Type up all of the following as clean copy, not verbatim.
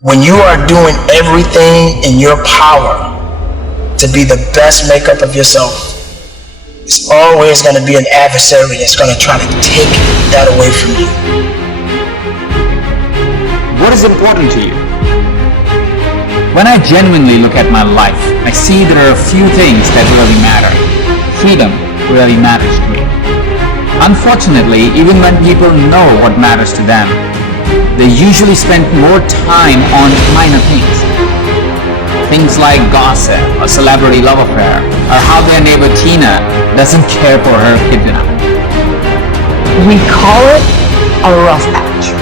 When you are doing everything in your power to be the best makeup of yourself, it's always going to be an adversary that's going to try to take that away from you. What is important to you? When I genuinely look at my life, I see there are a few things that really matter. Freedom really matters to me. Unfortunately, even when people know what matters to them, they usually spend more time on minor things. Things like gossip, a celebrity love affair, or how their neighbor Tina doesn't care for her kidnap. We call it a rough patch,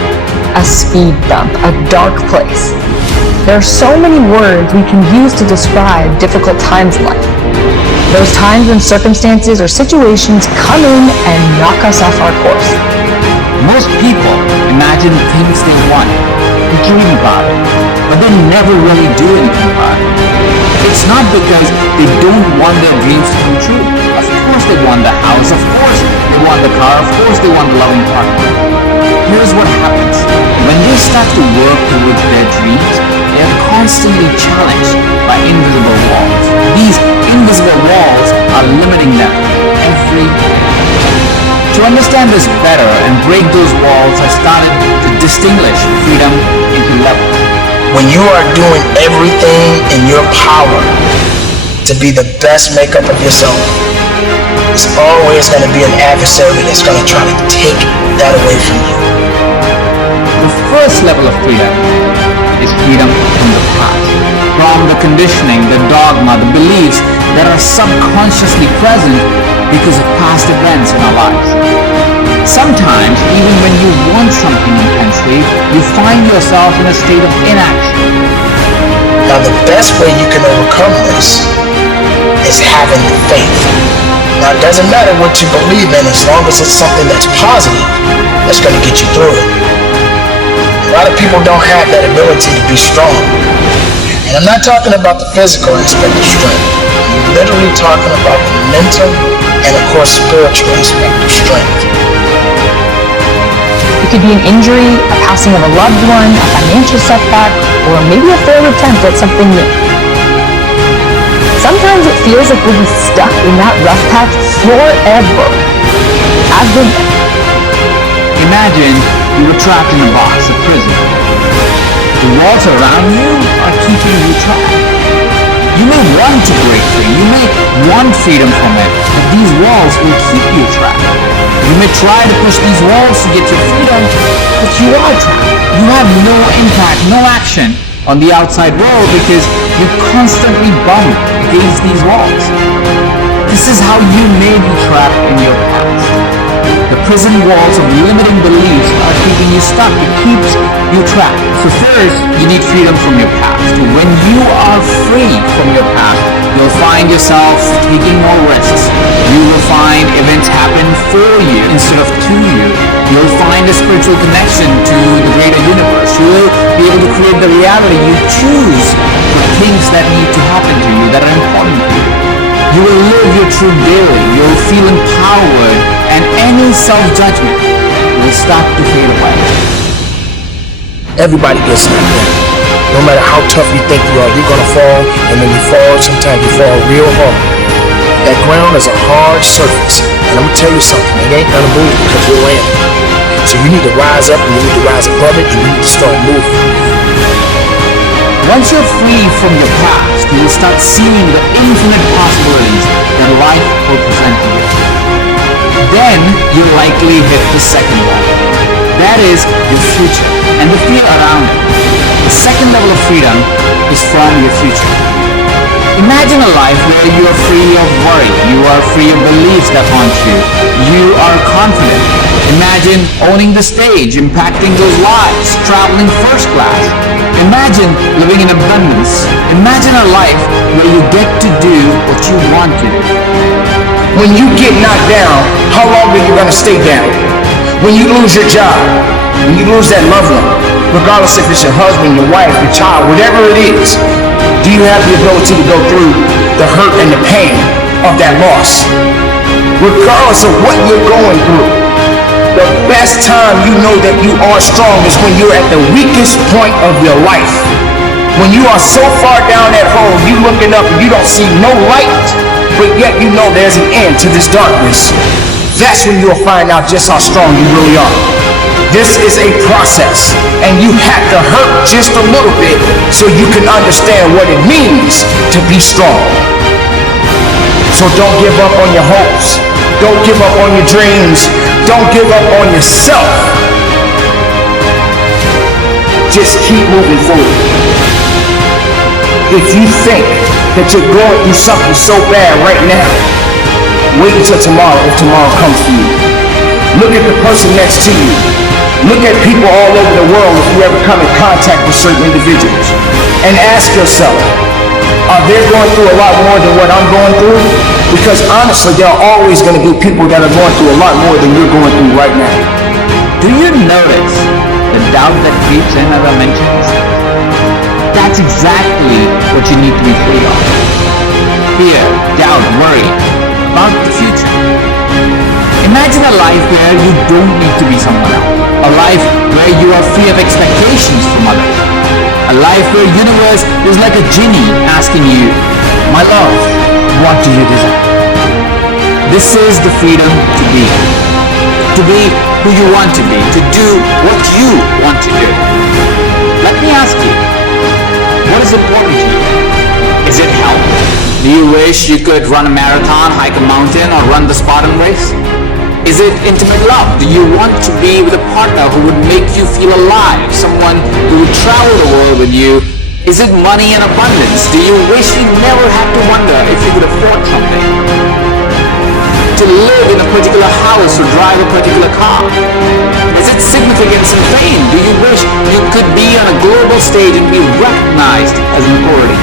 a speed bump, a dark place. There are so many words we can use to describe difficult times in life. Those times when circumstances or situations come in and knock us off our course. Most people imagine things they want, dream about it, but they never really do anything about it. It's not because they don't want their dreams to come true. Of course they want the house, of course they want the car, of course they want the loving partner. Here's what happens. When they start to work towards their dreams, they are constantly challenged by invisible walls. These invisible walls are limiting them every day. To understand this better and break those walls, I started to distinguish freedom into levels. When you are doing everything in your power to be the best makeup of yourself, it's always going to be an adversary that's going to try to take that away from you. The first level of freedom is freedom from the past, from the conditioning, the dogma, the beliefs that are subconsciously present because of past events in our lives. Sometimes, even when you want something intensely, you find yourself in a state of inaction. Now, the best way you can overcome this is having faith. Now, it doesn't matter what you believe in as long as it's something that's positive that's going to get you through it. A lot of people don't have that ability to be strong. And I'm not talking about the physical aspect of strength. I'm literally talking about the mental and, of course, spiritual aspect of strength. It could be an injury, a passing of a loved one, a financial setback, or maybe a failed attempt at something new. Sometimes it feels like we'll be stuck in that rough patch forever. I've been there. Imagine you were trapped in a box, a prison. The walls around you are keeping you trapped. You may want to break free, you may want freedom from it, but these walls will keep you trapped. You may try to push these walls to get your freedom, but you are trapped. You have no impact, no action on the outside world because you constantly bump against these walls. This is how you may be trapped in your past. The prison walls of limiting beliefs are keeping you stuck. It keeps you trapped. So first, you need freedom from your past. When you are free from your past, you'll find yourself taking more risks. You will find events happen for you instead of to you. You'll find a spiritual connection to the greater universe. You will be able to create the reality you choose for things that need to happen to you, that are important to you. You will live your truth daily. You'll feel empowered, and any self-judgment will start to fade away. Everybody gets knocked down. No matter how tough you think you are, you're gonna fall, and when you fall, sometimes you fall real hard. That ground is a hard surface, and I'm gonna tell you something, it ain't gonna move because you're landing. So you need to rise up, and you need to rise above it, and you need to start moving. Once you're free from your past, you will start seeing the infinite possibilities that life will present to you. Then you'll likely hit the second wall. That is your future and the fear around it. The second level of freedom is from your future. Imagine a life where you are free of worry, you are free of beliefs that haunt you, you are confident. Imagine owning the stage, impacting those lives, traveling first class. Imagine living in abundance. Imagine a life where you get to do what you want to do. When you get knocked down, how long are you gonna stay down? When you lose your job, when you lose that loved one, regardless if it's your husband, your wife, your child, whatever it is, do you have the ability to go through the hurt and the pain of that loss? Regardless of what you're going through, The best time you know that you are strong is when you're at the weakest point of your life. When you are so far down that hole, you looking up and you don't see no light, but yet you know there's an end to this darkness. That's when you'll find out just how strong you really are. This is a process, and you have to hurt just a little bit so you can understand what it means to be strong. So don't give up on your hopes. Don't give up on your dreams. Don't give up on yourself. Just keep moving forward. If you think that you're going through something so bad right now, wait until tomorrow if tomorrow comes for you. Look at the person next to you. Look at people all over the world if you ever come in contact with certain individuals. And ask yourself, are they going through a lot more than what I'm going through? Because honestly, there are always going to be people that are going through a lot more than you're going through right now. Do you notice the doubt that creeps in as I mentioned? That's exactly what you need to be free of. Fear, doubt, worry about the future. Imagine a life where you don't need to be someone else. A life where you are free of expectations from others. A life where the universe is like a genie asking you, my love, what do you desire? This is the freedom to be. To be who you want to be. To do what you want to do. Let me ask you, what is important to you? Is it health? Do you wish you could run a marathon, hike a mountain, or run the Spartan race? Is it intimate love? Do you want to be with a partner who would make you feel alive? Someone who would travel the world with you? Is it money and abundance? Do you wish you never had to wonder if you could afford something? To live in a particular house or drive a particular car? Is it significance and fame? Do you wish you could be on a global stage and be recognized as an authority?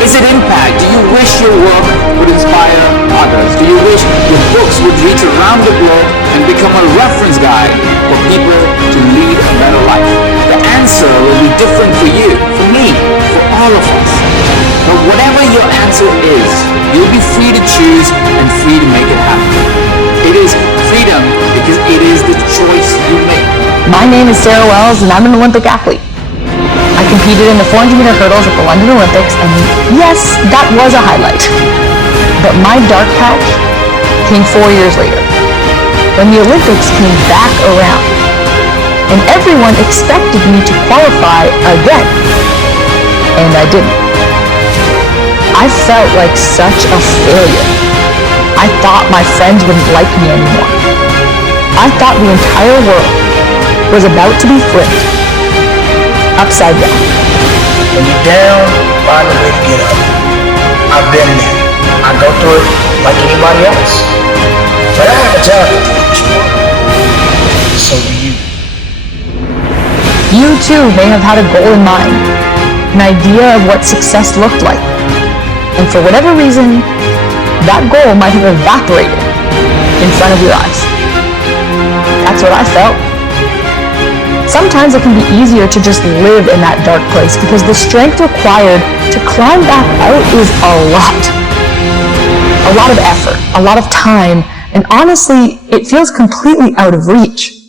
Is it impact? Do you wish your work would inspire others? Do you wish your books would reach around the globe and become a reference guide for people to lead a better life? The answer will be different for you, for me, for all of us. But whatever your answer is, you'll be free to choose and free to make it happen. It is freedom because it is the choice you make. My name is Sarah Wells, and I'm an Olympic athlete. I competed in the 400-meter hurdles at the London Olympics, and yes, that was a highlight. But my dark patch came 4 years later, when the Olympics came back around, and everyone expected me to qualify again, and I didn't. I felt like such a failure. I thought my friends wouldn't like me anymore. I thought the entire world was about to be flipped upside down. When you're down, find a way to get up. I've been there. I go through it like anybody else. But I have a job to do each morning. So do you. You too may have had a goal in mind, an idea of what success looked like. And for whatever reason, that goal might have evaporated in front of your eyes. That's what I felt. Sometimes it can be easier to just live in that dark place because the strength required to climb back out is a lot. A lot of effort, a lot of time, and honestly, it feels completely out of reach.